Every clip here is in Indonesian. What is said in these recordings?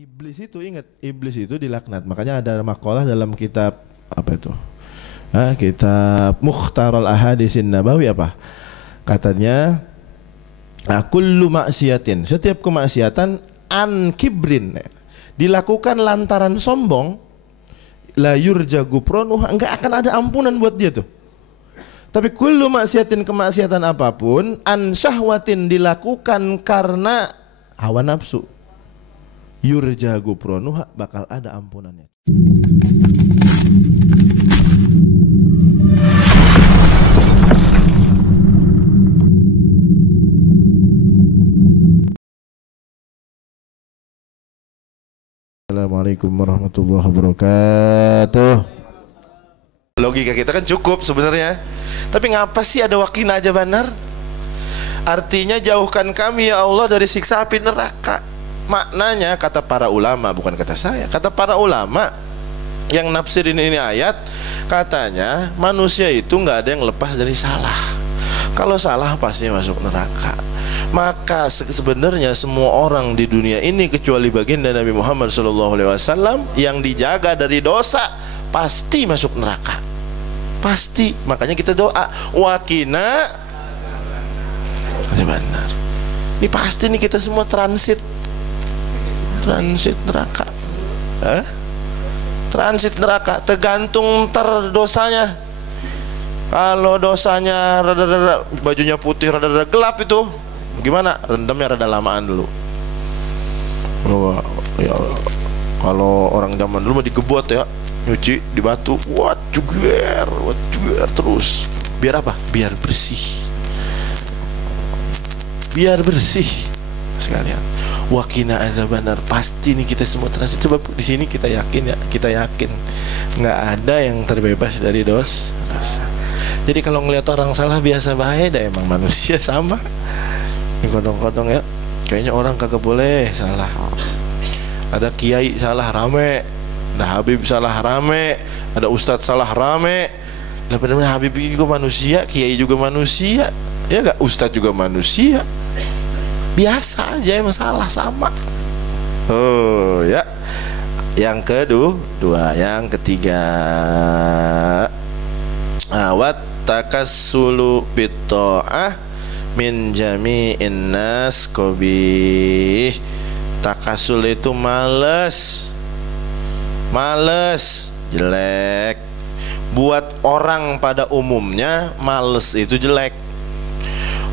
Iblis itu ingat, iblis itu dilaknat. Makanya ada makalah dalam kitab apa itu? Kitab Mukhtarul Ahadisin Nabawi apa? Katanya kullu maksiatin, setiap kemaksiatan an kibrin dilakukan lantaran sombong, la yurja gufranuha, enggak akan ada ampunan buat dia tuh. Tapi kullu maksiatin, kemaksiatan apapun, an syahwatin, dilakukan karena hawa nafsu, yurja gufranuha, bakal ada ampunannya. Assalamualaikum warahmatullahi wabarakatuh. Logika kita kan cukup sebenarnya. Tapi ngapa sih ada wakina aja benar? Artinya jauhkan kami ya Allah dari siksa api neraka. Maknanya kata para ulama, bukan kata saya. Kata para ulama yang nafsirin ini ayat, katanya manusia itu nggak ada yang lepas dari salah. Kalau salah pasti masuk neraka. Maka sebenarnya semua orang di dunia ini kecuali baginda Nabi Muhammad SAW yang dijaga dari dosa pasti masuk neraka. Pasti. Makanya kita doa wakina. Benar. Ini pasti nih kita semua transit neraka. Transit neraka. Tergantung dosanya. Kalau dosanya rada-rada, bajunya putih rada-rada gelap itu, gimana? Rendamnya rada lamaan dulu. Ya, kalau orang zaman dulu mah digebot ya, nyuci di batu, wat juger terus. Biar apa? Biar bersih. Biar bersih sekalian. Wakina azabannar, pasti nih kita semua transit. Coba di sini kita yakin ya, kita yakin nggak ada yang terbebas dari dosa. Jadi kalau ngelihat orang salah biasa baik, dah emang manusia sama. Ini kodong-kodong ya, kayaknya orang kagak boleh salah. Ada kiai salah rame, ada habib salah rame, ada ustadz salah rame. Lah benar-benar habib juga manusia, kiai juga manusia, ya gak? Ustadz juga manusia. Biasa aja emang salah sama. Oh ya. Yang kedua, yang ketiga, awat takassulu bitta'ah min jami'in nas qabih. Takasul itu males, jelek. Buat orang pada umumnya males itu jelek.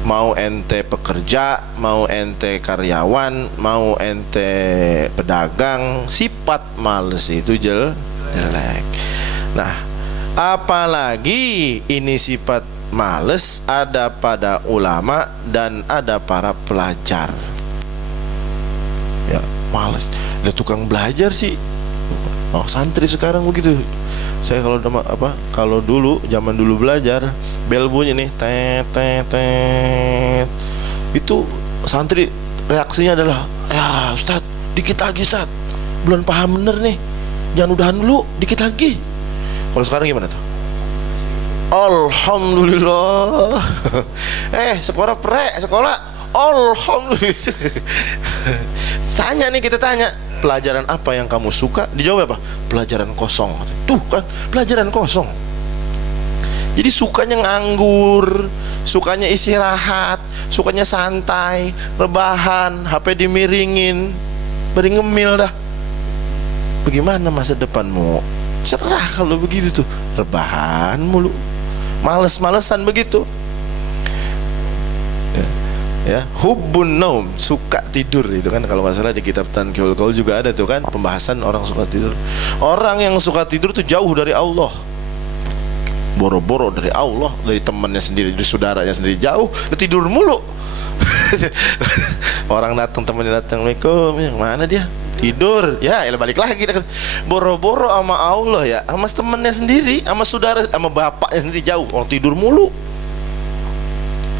Mau ente pekerja, mau ente karyawan, mau ente pedagang, sifat males itu jelek. Nah, apalagi ini sifat males ada pada ulama dan ada para pelajar. Ya, males. Ada tukang belajar sih. Oh, santri sekarang begitu. Saya kalau dulu zaman dulu belajar, bel bunyi nih, tet. Itu santri reaksinya adalah, "Ya, Ustaz, dikit lagi, Ustaz. Belum paham bener nih. Jangan udahan dulu, dikit lagi." Kalau sekarang gimana tuh? Alhamdulillah. Sekolah alhamdulillah. Kita tanya, pelajaran apa yang kamu suka? Dijawab apa? Pelajaran kosong. Tuh kan, pelajaran kosong. Jadi sukanya nganggur, sukanya istirahat, sukanya santai, rebahan, HP dimiringin, beri ngemil dah. Bagaimana masa depanmu? Cerah kalau begitu tuh, rebahan mulu, males-malesan begitu. Ya, hubbun naum, suka tidur itu kan, kalau nggak salah di kitab Tanqihul Qaul juga ada tuh kan pembahasan orang suka tidur. Orang yang suka tidur tuh jauh dari Allah, boro-boro dari Allah, dari temannya sendiri, dari saudaranya sendiri, jauh, tidur mulu. Orang datang, temannya datang, "Assalamualaikum," mana dia? Tidur. Ya, balik lagi, boro-boro sama Allah ya, sama temannya sendiri, sama saudara, sama bapaknya sendiri, jauh, orang tidur mulu.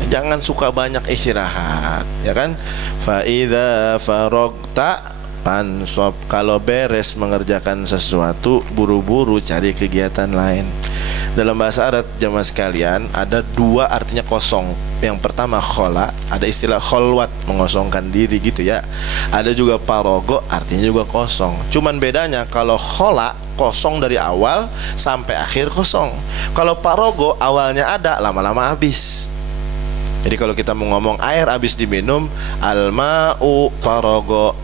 Jangan suka banyak istirahat, ya kan? Fa idza faragta Pansop, kalau beres mengerjakan sesuatu, buru-buru cari kegiatan lain. Dalam bahasa Arab jamaah sekalian, ada dua artinya kosong. Yang pertama khola, ada istilah kholwat, mengosongkan diri gitu ya. Ada juga parogo, artinya juga kosong. Cuman bedanya kalau khola kosong dari awal sampai akhir kosong. Kalau parogo awalnya ada, lama-lama habis. Jadi kalau kita mau ngomong air habis diminum, al-ma'u parogo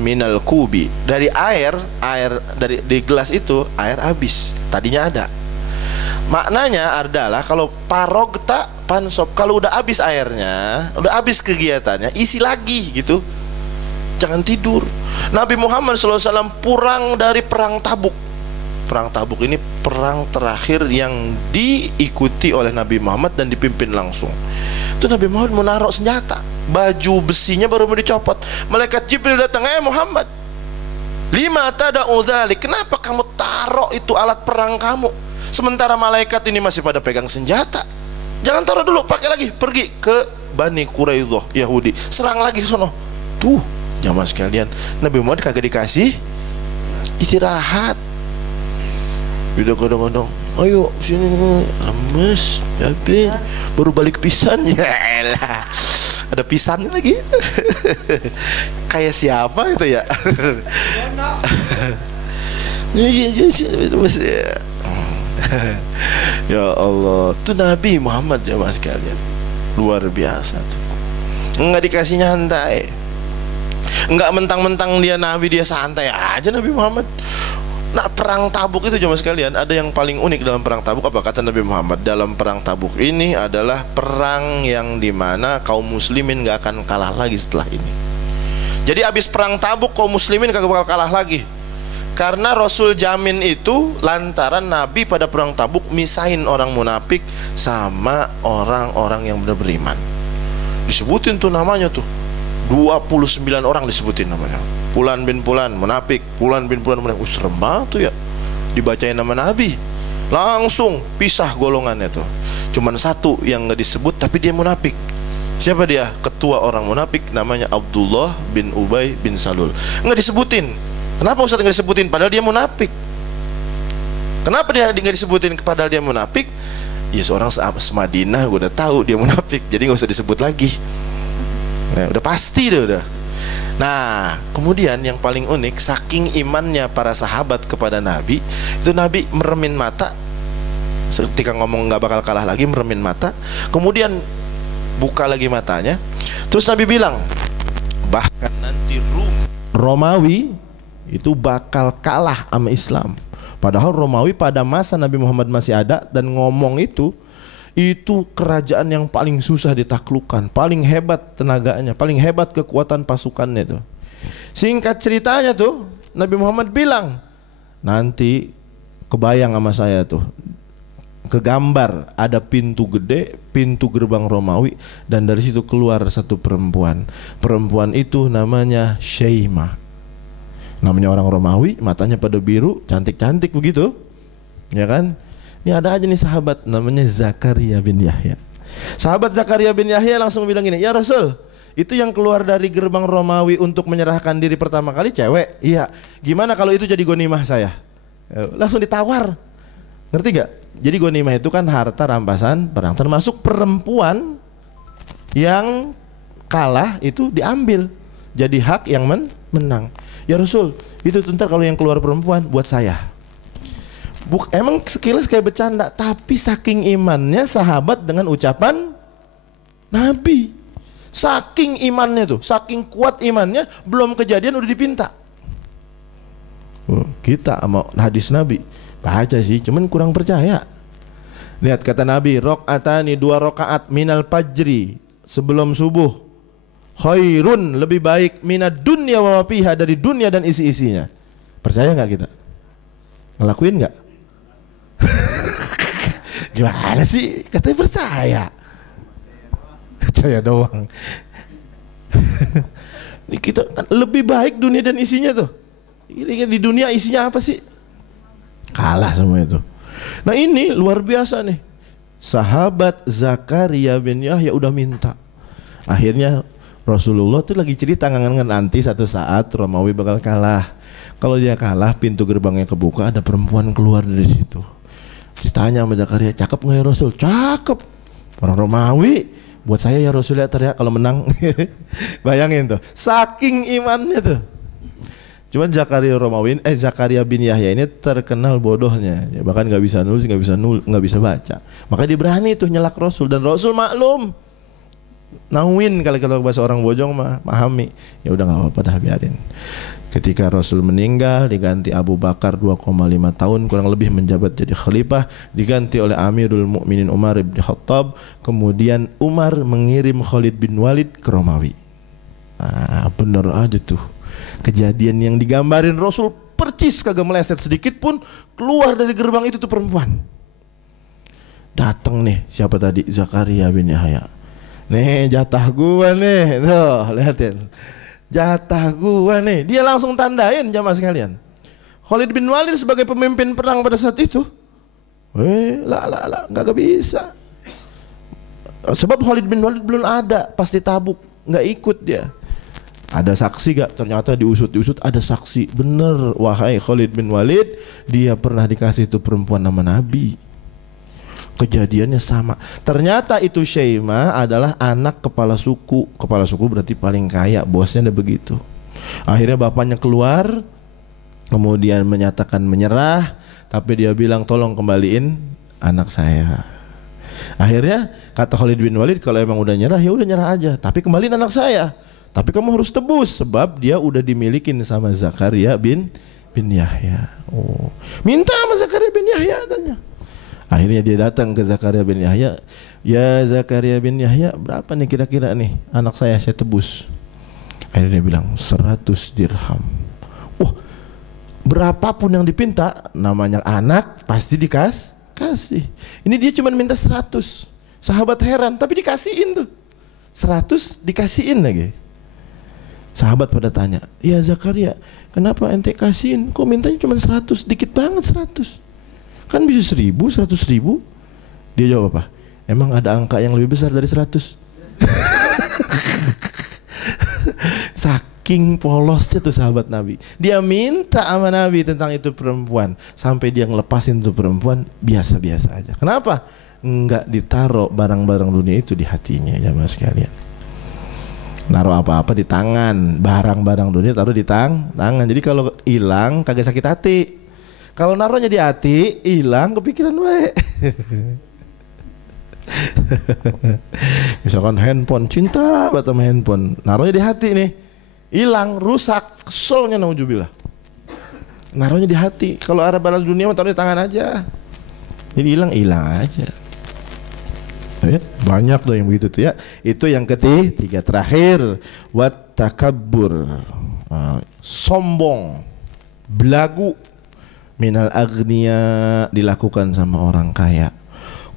minal kubi, dari air dari di gelas itu air habis, tadinya ada. Maknanya adalah kalau parogta pansop, kalau udah habis airnya, udah habis kegiatannya, isi lagi gitu. Jangan tidur. Nabi Muhammad SAW pulang dari perang Tabuk. Perang Tabuk ini perang terakhir yang diikuti oleh Nabi Muhammad dan dipimpin langsung. Itu Nabi Muhammad mau naruh senjata, baju besinya baru mau dicopot. Malaikat Jibril datang, Muhammad, lima tada'u dzalik, kenapa kamu taruh itu alat perang kamu, sementara malaikat ini masih pada pegang senjata? Jangan taruh dulu, pakai lagi, pergi ke Bani Quraidah Yahudi, serang lagi sono. Tuh jamaah sekalian, Nabi Muhammad kagak dikasih istirahat. Udah kodong-kodong, ayo sini, lemes, capek, baru balik pisan. Ya elah, ada pisan lagi. Kayak siapa itu ya? Ya Allah, tuh Nabi Muhammad jamaah sekalian, luar biasa tuh. Nggak dikasih nyantai, nggak mentang-mentang dia Nabi dia santai aja Nabi Muhammad. Nah, perang Tabuk itu jemaah sekalian, ada yang paling unik dalam perang Tabuk. Apa kata Nabi Muhammad? Dalam perang Tabuk ini adalah perang yang dimana kaum muslimin gak akan kalah lagi setelah ini. Jadi habis perang Tabuk kaum muslimin gak bakal kalah lagi, karena Rasul jamin itu lantaran Nabi pada perang Tabuk misahin orang munafik sama orang-orang yang benar beriman. Disebutin tuh namanya tuh 29 orang disebutin namanya. Fulan bin Fulan munafik, Fulan bin Fulan munafik. Serem banget tuh ya, dibacain nama Nabi, langsung pisah golongannya tuh. Cuman satu yang nggak disebut tapi dia munafik. Siapa dia? Ketua orang munafik namanya Abdullah bin Ubay bin Salul. Nggak disebutin. Kenapa Ustaz nggak disebutin? Padahal dia munafik. Kenapa dia nggak disebutin padahal dia munafik? Ya seorang se-Madinah gue udah tahu dia munafik, jadi nggak usah disebut lagi. Nah, udah pasti deh udah. Nah, kemudian yang paling unik, saking imannya para sahabat kepada Nabi, itu Nabi meremin mata. Ketika ngomong gak bakal kalah lagi, meremin mata. Kemudian buka lagi matanya. Terus Nabi bilang, bahkan nanti Romawi itu bakal kalah sama Islam. Padahal Romawi pada masa Nabi Muhammad masih ada, dan ngomong itu kerajaan yang paling susah ditaklukkan, paling hebat tenaganya, paling hebat kekuatan pasukannya tuh. Singkat ceritanya tuh, Nabi Muhammad bilang, nanti kebayang sama saya tuh, kegambar ada pintu gede, pintu gerbang Romawi, dan dari situ keluar satu perempuan. Perempuan itu namanya Syaimah. Namanya orang Romawi, matanya pada biru, cantik-cantik begitu, ya kan? Ini ada aja nih sahabat namanya Zakaria bin Yahya. Sahabat Zakaria bin Yahya langsung bilang gini, ya Rasul, itu yang keluar dari gerbang Romawi untuk menyerahkan diri pertama kali cewek. Iya, gimana kalau itu jadi ghanimah saya? Langsung ditawar. Ngerti gak? Jadi ghanimah itu kan harta rampasan perang, termasuk perempuan yang kalah itu diambil jadi hak yang menang. Ya Rasul, itu ntar kalau yang keluar perempuan buat saya. Emang sekilas kayak bercanda, tapi saking imannya sahabat dengan ucapan Nabi, saking imannya tuh, saking kuat imannya, belum kejadian udah dipinta. Kita sama hadis Nabi baca sih, cuman kurang percaya. Lihat kata Nabi, rakaatani, 2 rakaat minal fajri, sebelum subuh, khairun, lebih baik, minad dunya wa fiha, dari dunia dan isi-isinya. Percaya nggak kita? Ngelakuin nggak? Gimana sih? Katanya percaya. Percaya doang. Ini kita lebih baik dunia dan isinya tuh. Ini di dunia isinya apa sih? Kalah semua itu. Nah ini luar biasa nih. Sahabat Zakaria bin Yahya udah minta. Akhirnya Rasulullah tuh lagi cerita nanti satu saat Romawi bakal kalah. Kalau dia kalah, pintu gerbangnya kebuka, ada perempuan keluar dari situ. Ditanya sama Zakaria, cakep nggak ya Rasul? Cakep. Orang Romawi, buat saya ya Rasul ya teriak kalau menang. Bayangin tuh, saking imannya tuh. Cuman Zakaria bin Yahya ini terkenal bodohnya, ya, bahkan nggak bisa nulis, nggak bisa baca. Makanya dia berani tuh nyelak Rasul, dan Rasul maklum. Nawin kalau bahasa orang bojong mah pahami. Ya udah nggak apa-apa dah, biarin. Ketika Rasul meninggal, diganti Abu Bakar 2,5 tahun kurang lebih menjabat jadi khalifah, diganti oleh Amirul Mukminin Umar bin Khattab. Kemudian Umar mengirim Khalid bin Walid ke Romawi. Bener aja tuh kejadian yang digambarin Rasul percis, kagak meleset sedikit pun. Keluar dari gerbang itu tuh perempuan. Datang nih, siapa tadi? Zakaria bin Yahya. Nih jatah gua nih, tuh lihatin. Jatah gua nih. Dia langsung tandain jamaah sekalian. Khalid bin Walid sebagai pemimpin perang pada saat itu, nggak bisa. Sebab Khalid bin Walid belum ada pas di Tabuk, nggak ikut dia. Ada saksi gak? Ternyata diusut ada saksi. Bener, wahai Khalid bin Walid, dia pernah dikasih itu perempuan nama Nabi. Kejadiannya sama. Ternyata itu Syaimah adalah anak kepala suku. Kepala suku berarti paling kaya, bosnya ada begitu. Akhirnya bapaknya keluar, kemudian menyatakan menyerah, tapi dia bilang tolong kembaliin anak saya. Akhirnya kata Khalid bin Walid, kalau emang udah nyerah ya udah nyerah aja, tapi kembaliin anak saya. Tapi kamu harus tebus, sebab dia udah dimilikin sama Zakaria bin Yahya. Minta sama Zakaria bin Yahya tanya. Akhirnya dia datang ke Zakaria bin Yahya. Ya Zakaria bin Yahya, berapa nih kira-kira nih anak saya tebus? Akhirnya dia bilang 100 dirham. Wah, berapapun yang dipinta, namanya anak pasti kasih. Ini dia cuma minta 100. Sahabat heran, tapi dikasihin tuh 100, dikasihin lagi. Sahabat pada tanya, ya Zakaria, kenapa ente kasihin? Kok mintanya cuma 100? Dikit banget 100. Kan bisa 1000, 100.000. Dia jawab apa? Emang ada angka yang lebih besar dari 100? Saking polosnya tuh sahabat Nabi. Dia minta sama Nabi tentang itu perempuan, sampai dia ngelepasin tuh perempuan biasa-biasa aja. Kenapa? Enggak ditaruh barang-barang dunia itu di hatinya, ya mas sekalian. Naruh apa-apa di tangan, barang-barang dunia taruh di tangan. Jadi kalau hilang kagak sakit hati. Kalau naruhnya di hati, hilang kepikiran baik. Misalkan handphone, cinta banget sama handphone, naruhnya di hati nih, hilang, rusak, keselnya nauzubillah. Naruhnya di hati. Kalau ada barang dunia taruh di tangan aja, jadi hilang aja. Banyak tuh yang begitu tuh ya. Itu yang ketiga, terakhir, wat takabbur, sombong, belagu, minal agniya, dilakukan sama orang kaya.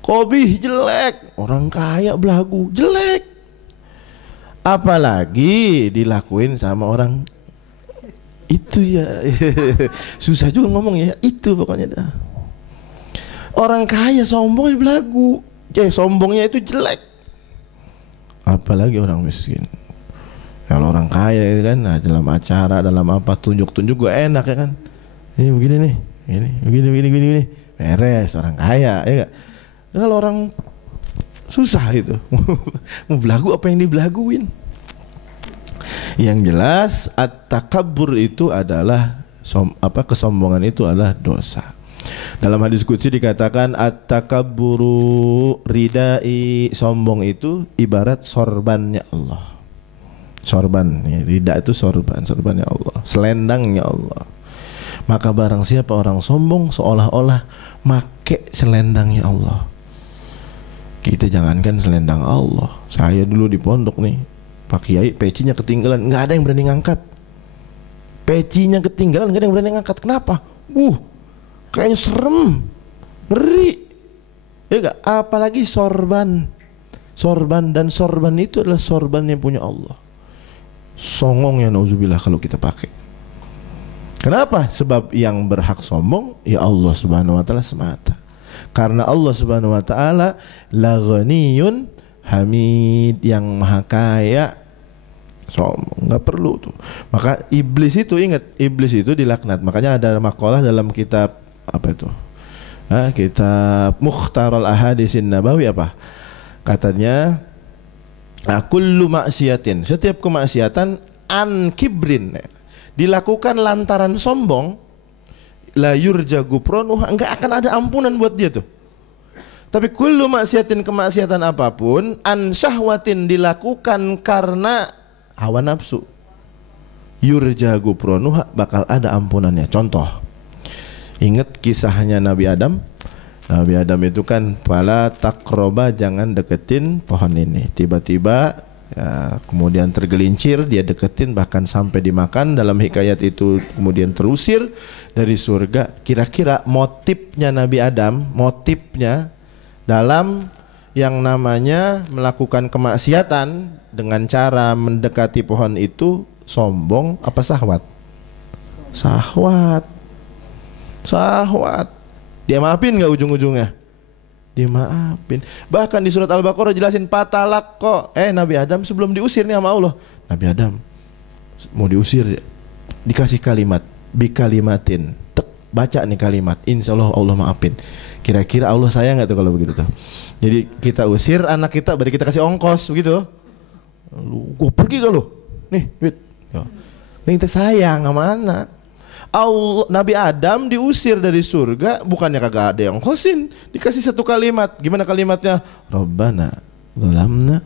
Kobih, jelek. Orang kaya belagu, jelek. Apalagi dilakuin sama orang itu ya. Susah juga ngomong ya. Itu pokoknya dah. Orang kaya sombong belagu, sombongnya itu jelek. Apalagi orang miskin. Kalau orang kaya kan, nah, dalam acara, dalam apa, tunjuk-tunjuk gue enak ya kan. Ini begini nih, begini, beres orang kaya, ya gak? Kalau orang susah itu, mau belagu apa yang dibelaguin? Yang jelas, at-takabbur itu adalah kesombongan itu adalah dosa. Dalam hadis qudsi dikatakan at-takabburu ridai, sombong itu ibarat sorbannya Allah. Sorban, ya, rida itu sorbannya Allah, selendangnya Allah. Maka barang siapa orang sombong seolah-olah make selendangnya Allah. Kita jangankan selendang Allah. Saya dulu di pondok nih, Pak Kiai pecinya ketinggalan, nggak ada yang berani ngangkat. Pecinya ketinggalan, nggak ada yang berani ngangkat. Kenapa? Kayaknya serem, ngeri. Ya gak? Apalagi sorban, dan sorban itu adalah sorban yang punya Allah. Songong ya nauzubillah kalau kita pakai. Kenapa? Sebab yang berhak sombong ya Allah Subhanahu wa taala semata. Karena Allah Subhanahu wa taala la ghaniyun hamid, yang maha kaya nggak perlu tuh. Maka iblis itu, ingat, iblis itu dilaknat. Makanya ada makalah dalam kitab apa itu? Kitab Mukhtarul Ahadisin Nabawi apa? Katanya kullu maksiatin, setiap kemaksiatan an kibrin, dilakukan lantaran sombong, la yurja gufranuha, enggak akan ada ampunan buat dia tuh. Tapi kullu maksiatin, kemaksiatan apapun, an syahwatin, dilakukan karena hawa nafsu, yurja gufranuha, bakal ada ampunannya. Contoh, ingat kisahnya Nabi Adam. Nabi Adam itu kan pala takroba, jangan deketin pohon ini. Tiba-tiba ya, kemudian tergelincir, dia deketin, bahkan sampai dimakan. Dalam hikayat itu kemudian terusir dari surga. Kira-kira motifnya Nabi Adam, motifnya dalam yang namanya melakukan kemaksiatan dengan cara mendekati pohon itu, sombong apa syahwat? Syahwat. Syahwat. Dia maafin nggak ujung-ujungnya? Dia maafin. Bahkan di surat Al-Baqarah jelasin patalak kok. Nabi Adam sebelum diusir nih sama Allah, Nabi Adam mau diusir, dikasih kalimat, bi kalimatin, baca nih kalimat, insya Allah Allah maafin. Kira-kira Allah sayang nggak tuh kalau begitu tuh? Jadi kita usir anak kita, berarti kita kasih ongkos begitu. Lu, gue pergi gak lu? Nih duit. Yang kita sayang sama anak. Nabi Adam diusir dari surga, bukannya kagak ada yang khosin, dikasih satu kalimat. Gimana kalimatnya? Rabbana zalamna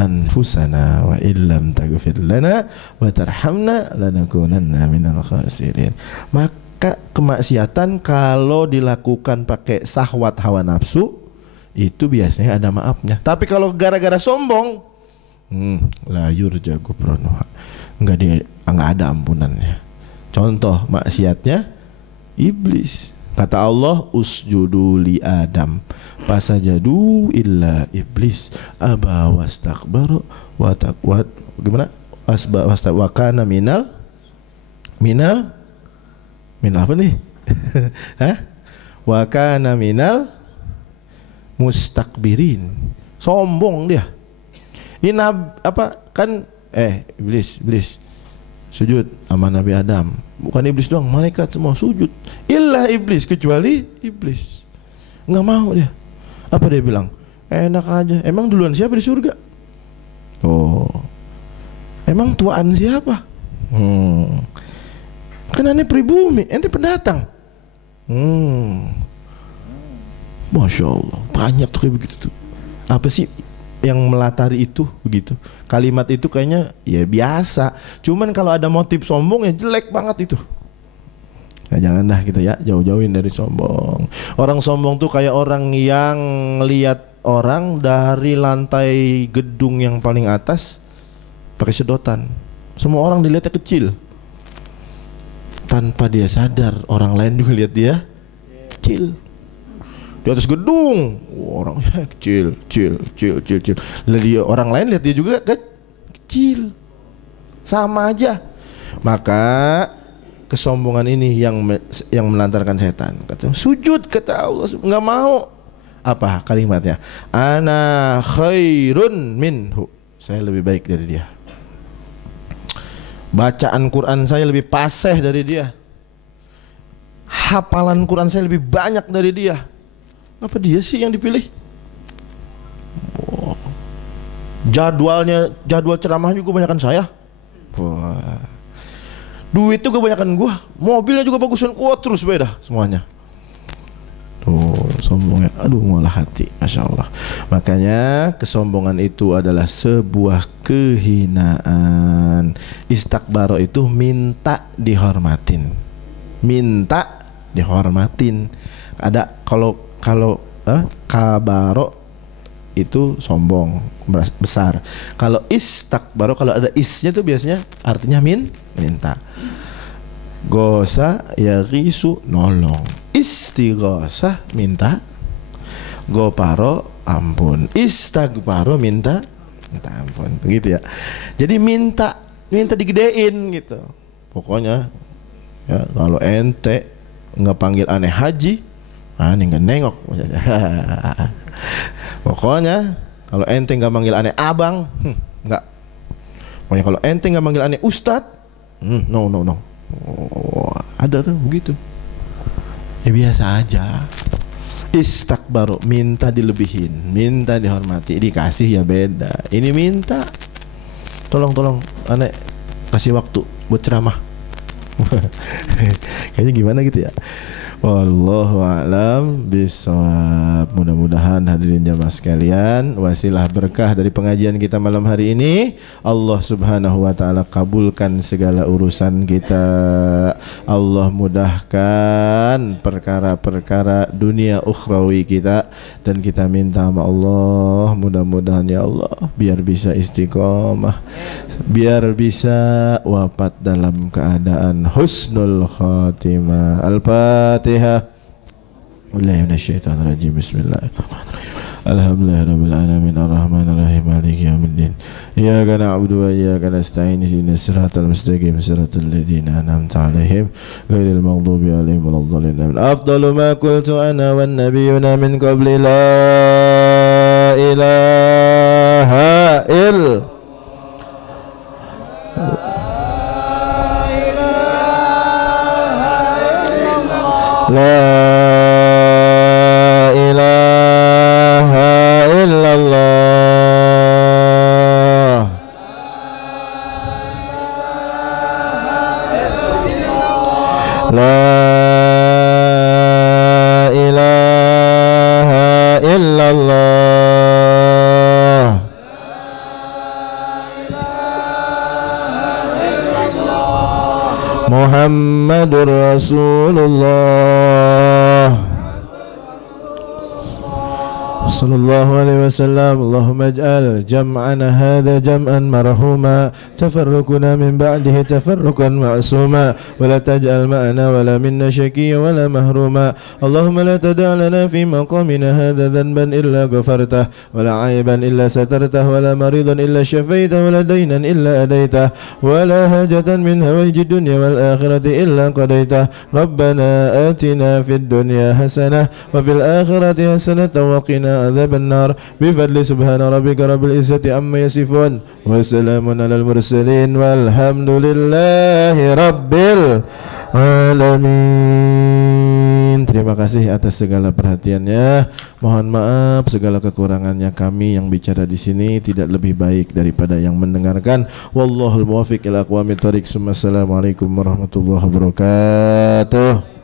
anfusana wa illam taghfir lana wa tarhamna lanakunanna minal khasirin. Maka kemaksiatan kalau dilakukan pakai syahwat hawa nafsu, itu biasanya ada maafnya. Tapi kalau gara-gara sombong, la yurja gufranuha, enggak ada ampunannya. Contoh maksiatnya iblis. Kata Allah, usjudu li Adam fasajadu illa iblis aba wastakbaru wa taqwa. Gimana? Wa kana minal apa nih? Hah? Wa kana minal mustakbirin. Sombong dia. Ini apa kan iblis sujud sama Nabi Adam. Bukan iblis doang, malaikat semua sujud. Illa iblis, kecuali iblis. Nggak mau dia. Apa dia bilang? Enak aja. Emang duluan siapa di surga? Oh. Emang tuaan siapa? Kan aneh pribumi, ente pendatang. Masya Allah, banyak tuh kayak begitu tuh. Apa sih yang melatari itu begitu? Kalimat itu kayaknya ya biasa, cuman kalau ada motif sombong ya jelek banget itu. Ya jangan dah kita ya, jauh-jauhin dari sombong. Orang sombong tuh kayak orang yang lihat orang dari lantai gedung yang paling atas pakai sedotan. Semua orang dilihatnya kecil, tanpa dia sadar orang lain juga lihat dia kecil. Di atas gedung, orangnya kecil. Lalu orang lain lihat dia juga kecil, sama aja. Maka kesombongan ini yang melantarkan setan. Kata sujud, kata Allah, nggak mau. Apa kalimatnya? Ana khairun minhu, saya lebih baik dari dia. Bacaan Quran saya lebih fasih dari dia. Hafalan Quran saya lebih banyak dari dia. Apa dia sih yang dipilih? Jadwal ceramah juga banyakan saya. Duit juga banyakan gua, mobilnya juga bagusan, terus beda semuanya. Tuh sombongnya, aduh ngolah hati, masya Allah. Makanya kesombongan itu adalah sebuah kehinaan. Istakbaro itu minta dihormatin, Ada kalau kabaro itu sombong besar. Kalau istakbaro, kalau ada isnya tuh biasanya artinya minta. Gosa ya risu, nolong. Istighosah minta. Goparo ampun. Istagparo minta ampun. Begitu ya. Jadi minta digedein gitu. Pokoknya ya, kalau ente nggak panggil aneh haji, ini nggak nengok. Pokoknya kalau ente nggak manggil aneh abang, nggak. Pokoknya kalau ente nggak manggil aneh Ustadz, no. Oh, ada tuh begitu. Ya biasa aja. Istakbaru, minta dilebihin, minta dihormati, dikasih ya beda. Ini minta, tolong aneh kasih waktu buat ceramah. Kayaknya gimana gitu ya. Wallahu a'lam bishawab. Mudah-mudahan hadirin jamaah sekalian, wasilah berkah dari pengajian kita malam hari ini, Allah Subhanahu wa taala kabulkan segala urusan kita. Allah mudahkan perkara-perkara dunia ukhrawi kita, dan kita minta sama Allah mudah-mudahan ya Allah biar bisa istiqomah, biar bisa wafat dalam keadaan husnul khatimah. Al-Fatihah. Wallahi minasyaitonir rajim. Bismillahirrahmanirrahim. Alhamdulillahirabbil alamin arrahmanir rahim maliki yaumiddin. Iyyaka na'budu wa iyyaka nasta'in ihdinas siratal mustaqim siratal ladzina an'amta 'alaihim ghairil maghdubi 'alaihim waladdallin. Afdalu ma qultu ana wan nabiyyuna min qabli la ilaha illallah. La ilaha illallah. La ilaha illallah. Muhammadur Rasulullah sallallahu alaihi wasallam. Allahumma ij'al jam'ana hadha jam'an marhuma, tafarruquna min ba'dihi tafarruqan ma'suma, wa la taj'al ma'ana wa la minna shaqiyyan wa la mahruma. Allahumma la tada' lana fi maqamina hadha dhanban illa ghafartah, wa la 'aiban illa satartah, wa la maridan illa shafaitah, wa la daynan illa adaitah, wa la hajatan min hawaiji dunya wal akhirati illa qadaitah. Rabbana atina fid dunya hasanah wa fil akhirati hasanah wa qina عذاب النار بفضل سبحان ربك رب العزة عما يصفون وسلام على المرسلين والحمد لله رب العالمين. Terima kasih atas segala perhatiannya. Mohon maaf segala kekurangannya kami yang bicara di sini tidak lebih baik daripada yang mendengarkan. Wallahul muwaffiq ila aqwamit thoriq. Assalamualaikum warahmatullahi wabarakatuh.